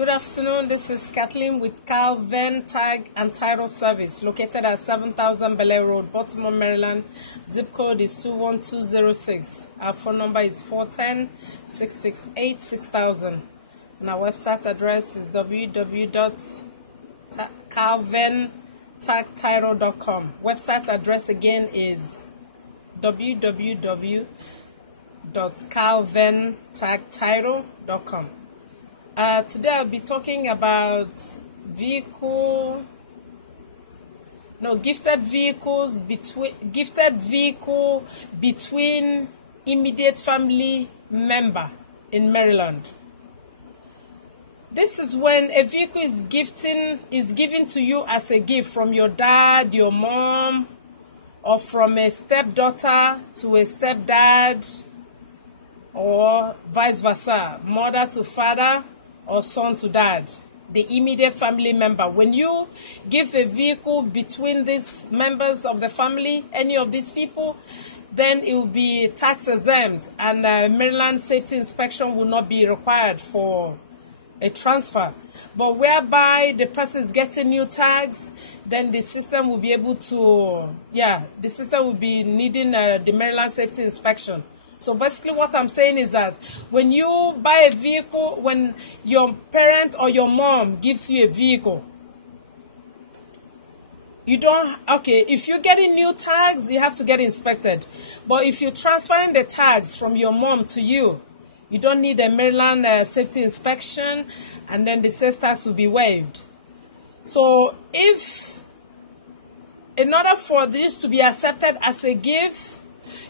Good afternoon. This is Kathleen with Kal-Ven Tag and Title Service, located at 7000 Belair Road, Baltimore, Maryland. Zip code is 21206. Our phone number is 410-668-6000. And our website address is www.kalventagtitle.com. Website address again is www.kalventagtitle.com. Today I'll be talking about gifted vehicle between immediate family member in Maryland. This is when a vehicle is given to you as a gift from your dad, your mom, or from a stepdaughter to a stepdad, or vice versa, mother to father or son to dad, the immediate family member. When you give a vehicle between these members of the family, any of these people, then it will be tax exempt, and Maryland safety inspection will not be required for a transfer. But whereby the person is getting new tags, then the system will be able to, the system will be needing the Maryland safety inspection. So basically what I'm saying is that when you buy a vehicle, when your parent or your mom gives you a vehicle, if you're getting new tags, you have to get inspected. But if you're transferring the tags from your mom to you, you don't need a Maryland safety inspection, and then the sales tax will be waived. So in order for this to be accepted as a gift,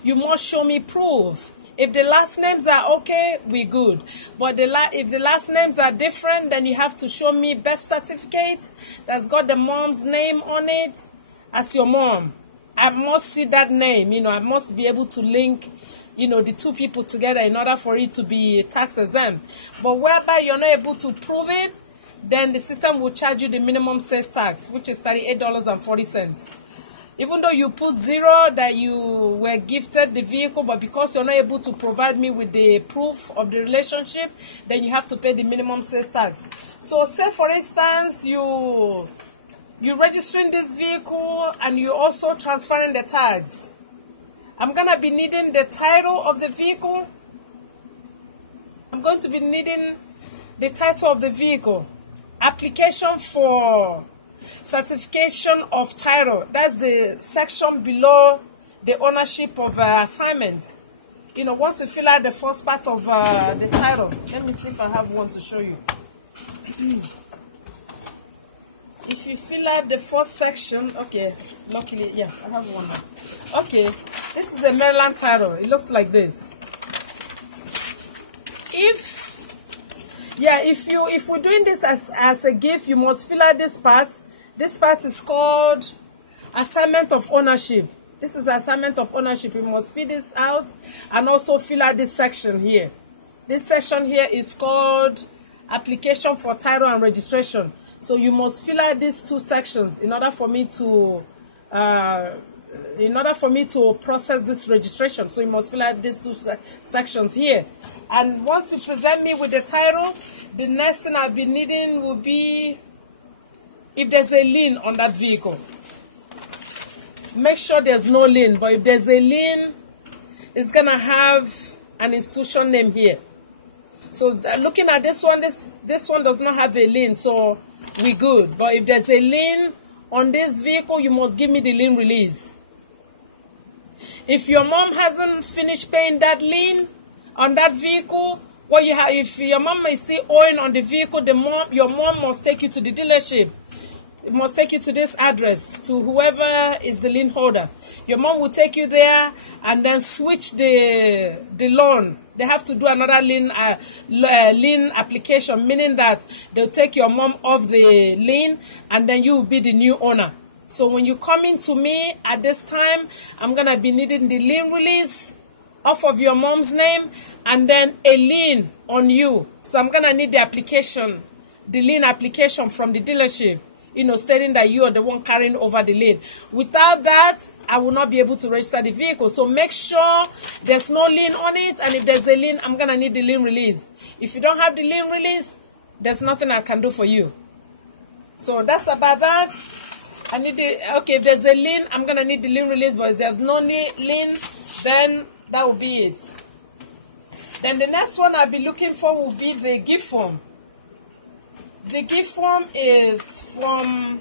you must show me proof. If the last names are okay, we good. But if the last names are different, then you have to show me birth certificate that's got the mom's name on it as your mom. I must see that name. I must be able to link, the two people together in order for it to be tax exempt. But whereby you're not able to prove it, then the system will charge you the minimum sales tax, which is $38.40. Even though you put 0 that you were gifted the vehicle, but because you're not able to provide me with the proof of the relationship, then you have to pay the minimum sales tax. So say for instance, you're registering this vehicle and you're also transferring the tags. I'm going to be needing the title of the vehicle. I'm going to be needing the title of the vehicle. Application for certification of title. That's the section below the ownership of assignment. Once you fill out the first part of the title, let me see if I have one to show you. If you fill out the first section, okay, luckily, yeah, I have one now. Okay, this is a Maryland title. It looks like this. If we're doing this as a gift, you must fill out this part. This part is called assignment of ownership. This is assignment of ownership. You must fill this out and also fill out this section here. This section here is called application for title and registration. So you must fill out these two sections in order for me to process this registration. So you must fill out these two sections here. And once you present me with the title, the next thing I'll be needing will be if there's a lien on that vehicle. Make sure there's no lien, but if there's a lien, it's gonna have an institution name here. So looking at this one, this one does not have a lien, so we good. But if there's a lien on this vehicle, you must give me the lien release. If your mom hasn't finished paying that lien on that vehicle, if your mom is still owing on the vehicle, your mom must take you to the dealership. It must take you to this address, to whoever is the lien holder. Your mom will take you there and then switch the loan. They have to do another lien application, meaning that they'll take your mom off the lien and then you will be the new owner. So when you come in to me at this time, I'm going to be needing the lien release off of your mom's name and then a lien on you. So I'm going to need the lien application from the dealership, stating that you are the one carrying over the lien. Without that, I will not be able to register the vehicle. So make sure there's no lien on it, and if there's a lien, I'm going to need the lien release. If you don't have the lien release, there's nothing I can do for you. So that's about that. I need the, okay, if there's a lien, I'm going to need the lien release, but if there's no lien, then that will be it. Then the next one I'll be looking for will be the gift form. The gift form is from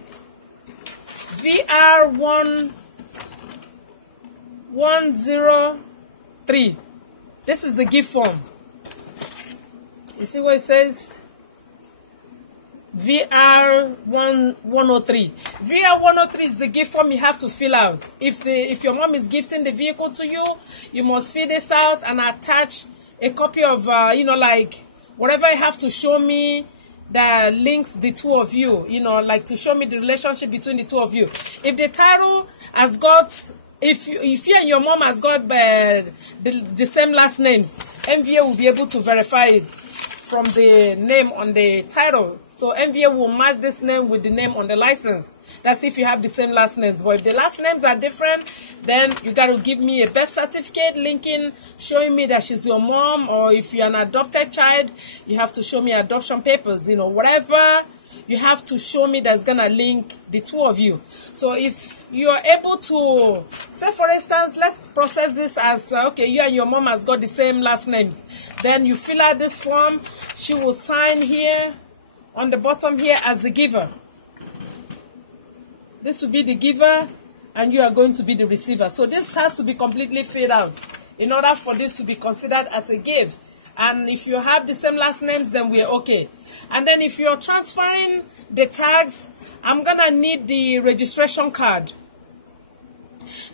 VR103. This is the gift form. You see what it says? VR103. VR103 is the gift form you have to fill out. If your mom is gifting the vehicle to you, you must fill this out and attach a copy of, you know, like whatever you have to show me that links the two of you, you know, like to show me the relationship between the two of you. If the title has got, if you and your mom has got the same last names, MVA will be able to verify it from the name on the title. So MVA will match this name with the name on the license. That's if you have the same last names. But if the last names are different, then you got to give me a birth certificate linking, showing me that she's your mom. Or if you're an adopted child, you have to show me adoption papers. You know, whatever you have to show me that's going to link the two of you. So if you are able to, say for instance, let's process this as, okay, you and your mom has got the same last names. Then you fill out this form. She will sign here on the bottom here as the giver. This will be the giver and you are going to be the receiver. So this has to be completely filled out in order for this to be considered as a gift. And if you have the same last names, then we're okay. And then if you're transferring the tags, I'm going to need the registration card.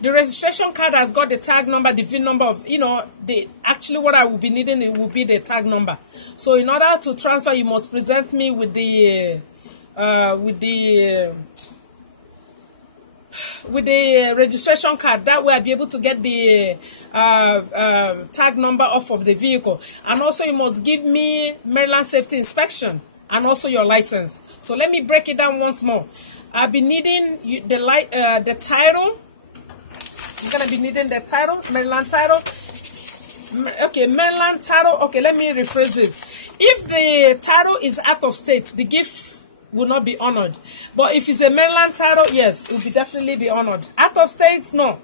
The registration card has got the tag number, the VIN number of, you know, actually what I will be needing, it will be the tag number. So in order to transfer, you must present me with the registration card. That way I'll be able to get the tag number off of the vehicle. And also you must give me Maryland safety inspection and also your license. So let me break it down once more. I'll be needing the title. I'm going to be needing the title, Maryland title. Okay, Maryland title. Okay, let me rephrase this. If the title is out of state, the gift will not be honored. But if it's a Maryland title, yes, it will definitely be honored. Out of state, no.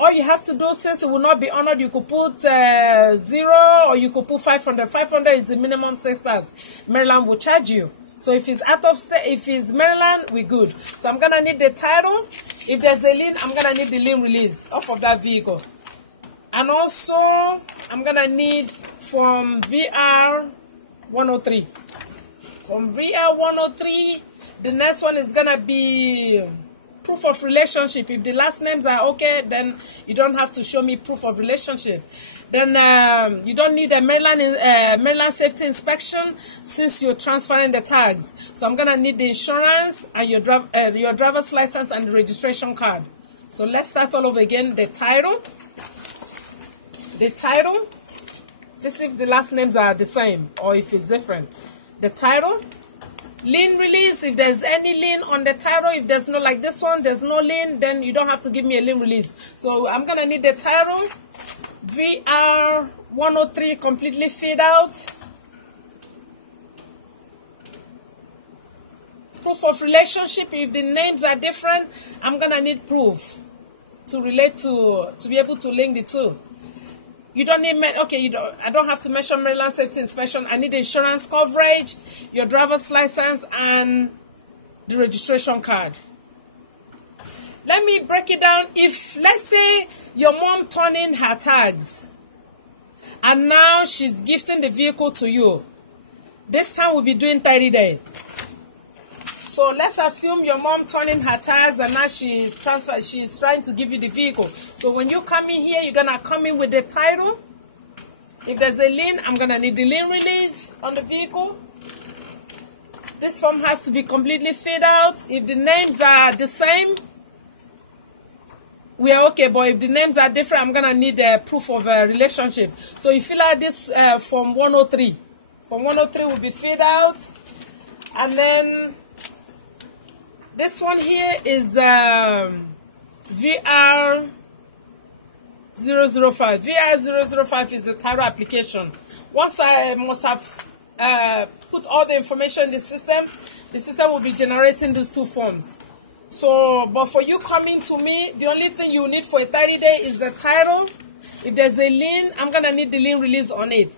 All you have to do, since it will not be honored, you could put 0 or you could put 500. 500 is the minimum sales Maryland will charge you. So if it's out of state, if it's Maryland, we're good. So I'm going to need the title. If there's a lien, I'm going to need the lien release off of that vehicle. And also, I'm going to need from VR103. From VR103, the next one is going to be proof of relationship. If the last names are okay, then you don't have to show me proof of relationship. Then you don't need a Maryland safety inspection since you're transferring the tags. So I'm going to need the insurance and your driver's license and the registration card. So let's start all over again. The title. This if the last names are the same or if it's different. The title. Lien release, if there's any lien on the title, if there's no, like this one, there's no lien, then you don't have to give me a lien release. So I'm going to need the title, VR103 completely filled out. Proof of relationship, if the names are different, I'm going to need proof to relate to be able to link the two. You don't need, okay, I don't have to mention Maryland safety inspection. I need insurance coverage, your driver's license, and the registration card. Let me break it down. If, let's say, your mom turned in her tags, and now she's gifting the vehicle to you, this time we'll be doing 30 days. So let's assume your mom turned in her tags and now she's trying to give you the vehicle. So when you come in here, you're going to come in with the title. If there's a lien, I'm going to need the lien release on the vehicle. This form has to be completely filled out. If the names are the same, we are okay. But if the names are different, I'm going to need a proof of a relationship. So you fill out this Form 103. Form 103 will be filled out. And then this one here is VR005. VR005 is the title application. Once I must have put all the information in the system will be generating these two forms. So, but for you coming to me, the only thing you need for a 30-day is the title. If there's a lien, I'm going to need the lien release on it.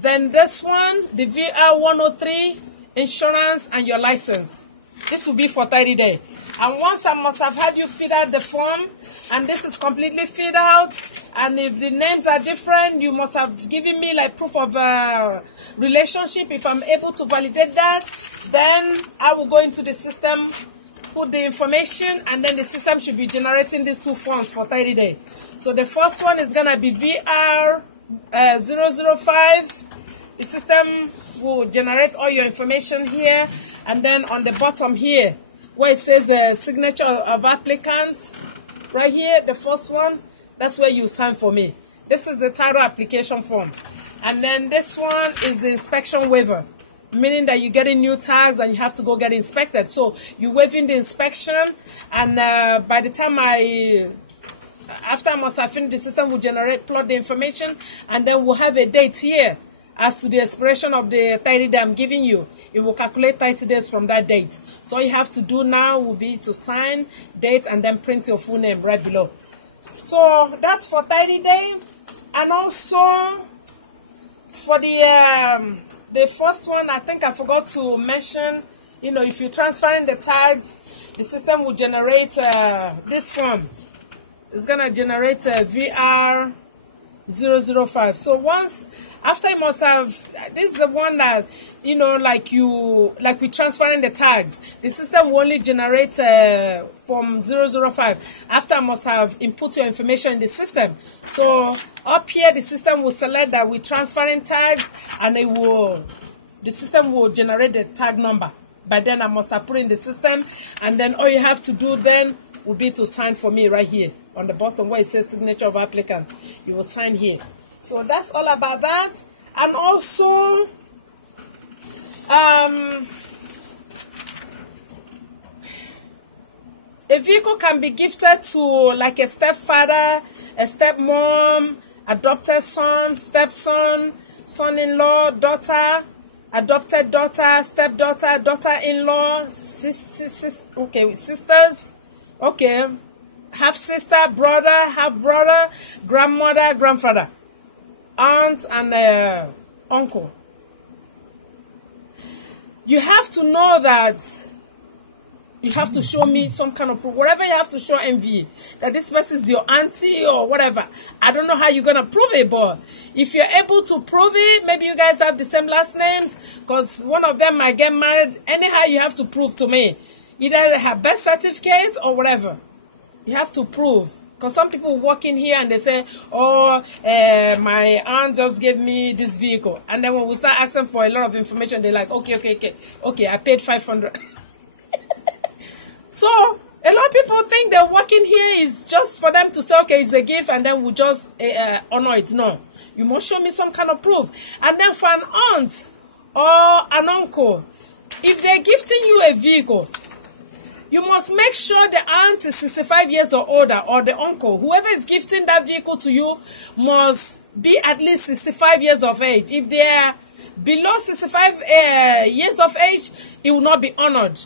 Then this one, the VR 103, insurance, and your license. This will be for 30 days. And once I must have had you fill out the form, and this is completely filled out, and if the names are different, you must have given me like proof of relationship. If I'm able to validate that, then I will go into the system, put the information, and then the system should be generating these two forms for 30 days. So the first one is going to be VR 005. The system will generate all your information here, and then on the bottom here, where it says signature of applicant, right here, the first one, that's where you sign for me. This is the title application form. And then this one is the inspection waiver, meaning that you're getting new tags and you have to go get inspected. So you're waiving the inspection, and by the time after I must have finished, the system will plot the information, and then we'll have a date here as to the expiration of the 30 day I'm giving you. It will calculate 30 days from that date. So all you have to do now will be to sign, date, and then print your full name right below. So that's for 30 days. And also for the first one, I think I forgot to mention, if you're transferring the tags, the system will generate this form. It's going to generate a VR 005. So once, after you must have, this is the one that, like we transferring the tags, the system will only generate from 005 after I must have input your information in the system. So up here, the system will select that we're transferring tags, and the system will generate the tag number. But then I must have put in the system, and then all you have to do then will be to sign for me right here on the bottom where it says signature of applicant. You will sign here. So that's all about that. And also, a vehicle can be gifted to like a stepfather, a stepmom, adopted son, stepson, son-in-law, daughter, adopted daughter, stepdaughter, daughter-in-law, sisters, okay, half-sister, brother, half-brother, grandmother, grandfather, aunt, and uncle. You have to know that you have to show me some kind of proof. Whatever you have to show MV, that this person is your auntie or whatever. I don't know how you're going to prove it, but if you're able to prove it, maybe you guys have the same last names, because one of them might get married. Anyhow, you have to prove to me. Either they have birth certificate or whatever. You have to prove. Because some people walk in here and they say, oh, my aunt just gave me this vehicle. And then when we start asking for a lot of information, they're like, okay, I paid 500. So a lot of people think that walking here is just for them to say, okay, it's a gift, and then we'll just honor it. No. You must show me some kind of proof. And then for an aunt or an uncle, if they're gifting you a vehicle, you must make sure the aunt is 65 years or older, or the uncle, whoever is gifting that vehicle to you, must be at least 65 years of age. If they are below 65 years of age, it will not be honored.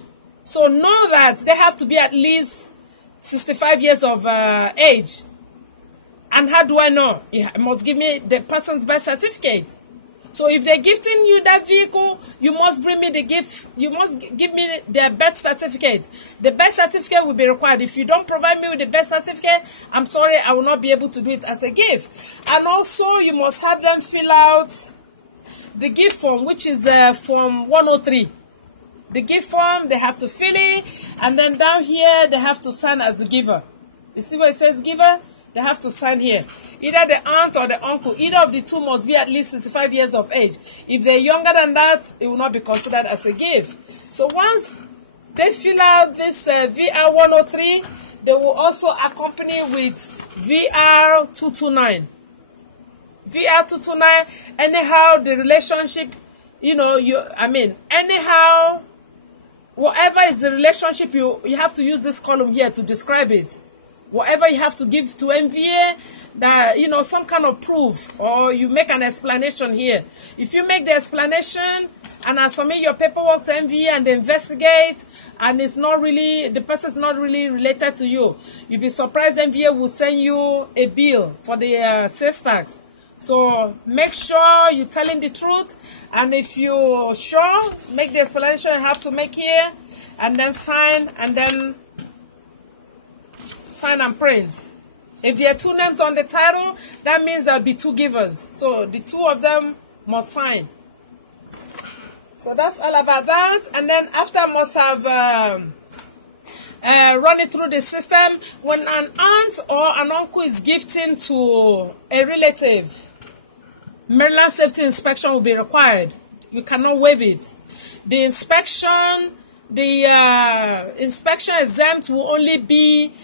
So know that they have to be at least 65 years of age. And how do I know? You must give me the person's birth certificate. So if they're gifting you that vehicle, you must bring me the gift. You must give me their birth certificate. The birth certificate will be required. If you don't provide me with the birth certificate, I'm sorry, I will not be able to do it as a gift. And also, you must have them fill out the gift form, which is Form 103. The gift form, they have to fill it. And then down here, they have to sign as the giver. You see where it says giver? They have to sign here. Either the aunt or the uncle, either of the two must be at least 65 years of age. If they're younger than that, it will not be considered as a gift. So once they fill out this VR 103, they will also accompany with VR 229. VR 229, anyhow, the relationship, anyhow, whatever is the relationship, you have to use this column here to describe it. Whatever you have to give to MVA, that, some kind of proof, or you make an explanation here. If you make the explanation and I submit your paperwork to MVA and they investigate, and it's not really, the person's not really related to you, you'll be surprised MVA will send you a bill for the sales tax. So make sure you're telling the truth, and if you're sure, make the explanation you have to make here, and then sign, and then sign and print. If there are 2 names on the title, that means there'll be 2 givers. So the 2 of them must sign. So that's all about that. And then after I must have run it through the system, when an aunt or an uncle is gifting to a relative, Maryland safety inspection will be required. You cannot waive it. The inspection exempt will only be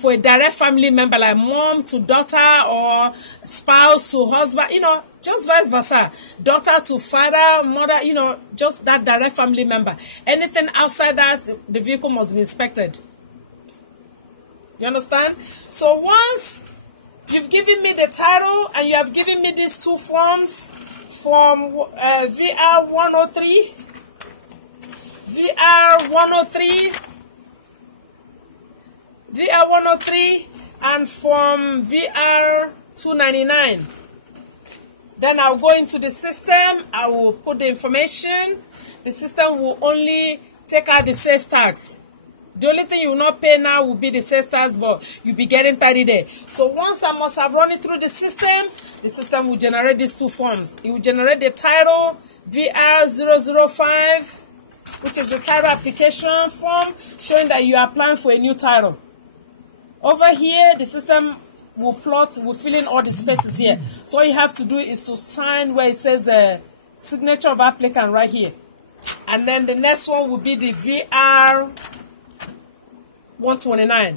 for a direct family member, like mom to daughter or spouse to husband, you know, just vice versa. Daughter to father, mother, you know, just that direct family member. Anything outside that, the vehicle must be inspected. You understand? So once you've given me the title and you have given me these 2 forms from VR 103, and from VR 299. Then I'll go into the system, I will put the information. The system will only take out the sales tax. The only thing you will not pay now will be the sales tax, but you'll be getting 30 days. So once I must have run it through the system will generate these 2 forms. It will generate the title VR 005, which is the title application form showing that you are applying for a new title. Over here, the system will fill in all the spaces here. So all you have to do is to sign where it says signature of applicant right here. And then the next one will be the VR 129.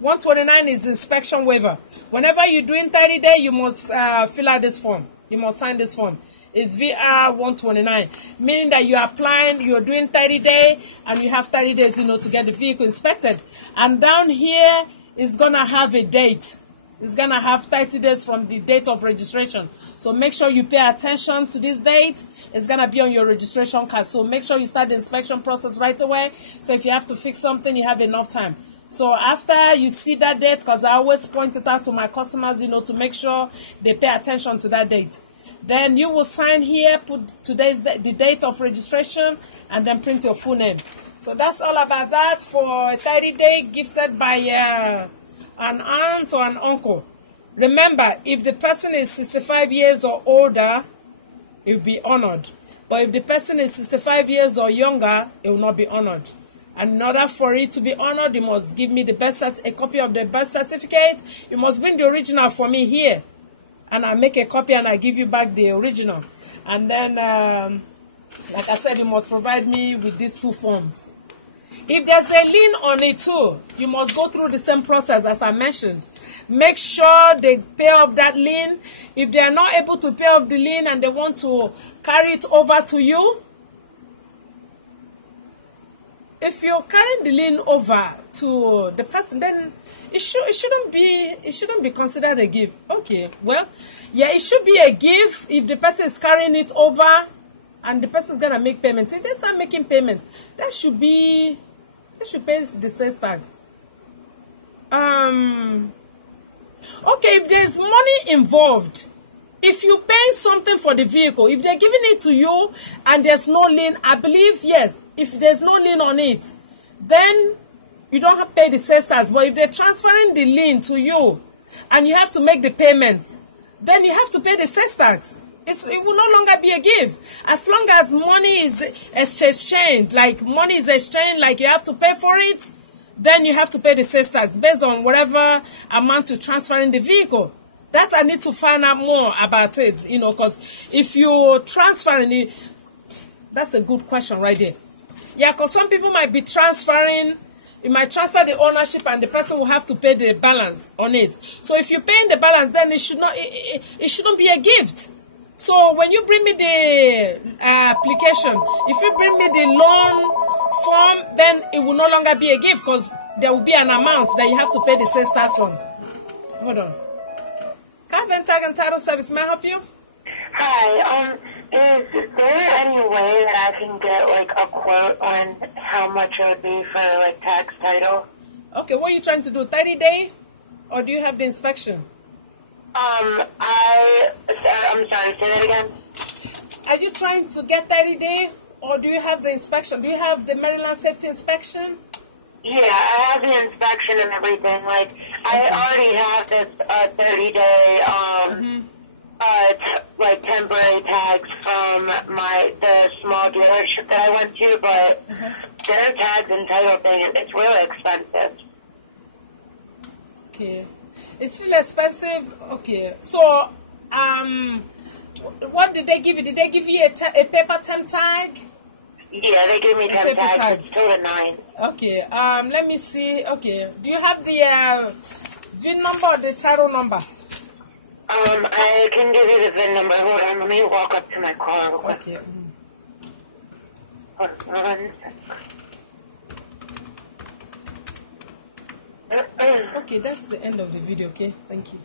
129 is inspection waiver. Whenever you're doing 30 days, you must fill out this form. You must sign this form. It's VR 129, meaning that you're applying, you're doing 30 days, and you have 30 days, you know, to get the vehicle inspected. And down here is gonna have a date. It's gonna have 30 days from the date of registration. So make sure you pay attention to this date. It's gonna be on your registration card. So make sure you start the inspection process right away. So if you have to fix something, you have enough time. So after you see that date, because I always point it out to my customers, you know, to make sure they pay attention to that date. Then you will sign here, put today's the date of registration, and then print your full name. So that's all about that for a 30-day gifted by an aunt or an uncle. Remember, if the person is 65 years or older, it will be honored. But if the person is 65 years or younger, it will not be honored. And in order for it to be honored, you must give me the a copy of the birth certificate. You must bring the original for me here. And I make a copy and I give you back the original. And then, like I said, you must provide me with these 2 forms. If there's a lien on it too, you must go through the same process as I mentioned. Make sure they pay off that lien. If they are not able to pay off the lien and they want to carry it over to you, if you're carrying the lien over to the person, then it shouldn't be considered a gift. Okay, well, yeah, it should be a gift if the person is carrying it over and the person is gonna make payments. If they start making payments, they should pay the sales tax. Okay, if there's money involved, if you pay something for the vehicle, if they're giving it to you and there's no lien, I believe, yes, if there's no lien on it, then you don't have to pay the sales tax. But if they're transferring the lien to you and you have to make the payments, then you have to pay the sales tax. It will no longer be a gift. As long as money is exchanged, like money is exchanged, like you have to pay for it, then you have to pay the sales tax based on whatever amount to transfer in the vehicle. That I need to find out more about it, you know, because if you transfer it, that's a good question right there. Yeah, because some people might be transferring, you might transfer the ownership and the person will have to pay the balance on it. So if you're paying the balance, then it shouldn't be a gift. So when you bring me the application, if you bring me the loan form, then it will no longer be a gift because there will be an amount that you have to pay the sales tax on. Hold on. Kal-Ven Tag and Title Service, may I help you? Hi. Is there any way that I can get like a quote on how much it would be for like tax title? Okay, what are you trying to do? 30-day, or do you have the inspection? I'm sorry. Say that again. Are you trying to get 30-day, or do you have the inspection? Do you have the Maryland safety inspection? Yeah, I have the inspection and everything. Like, I already have this 30-day like temporary tags from the small dealership that I went to, but their tags and title thing, it's really expensive. Okay, it's still expensive. Okay, so what did they give you? Did they give you a paper temp tag? Yeah, they gave me temp tags. It's till the 9th. Okay, let me see. Okay, do you have the VIN number or the title number? I can give you the VIN number. Hold on, let me walk up to my car real quick. Okay. Hold on. Okay, that's the end of the video, okay? Thank you.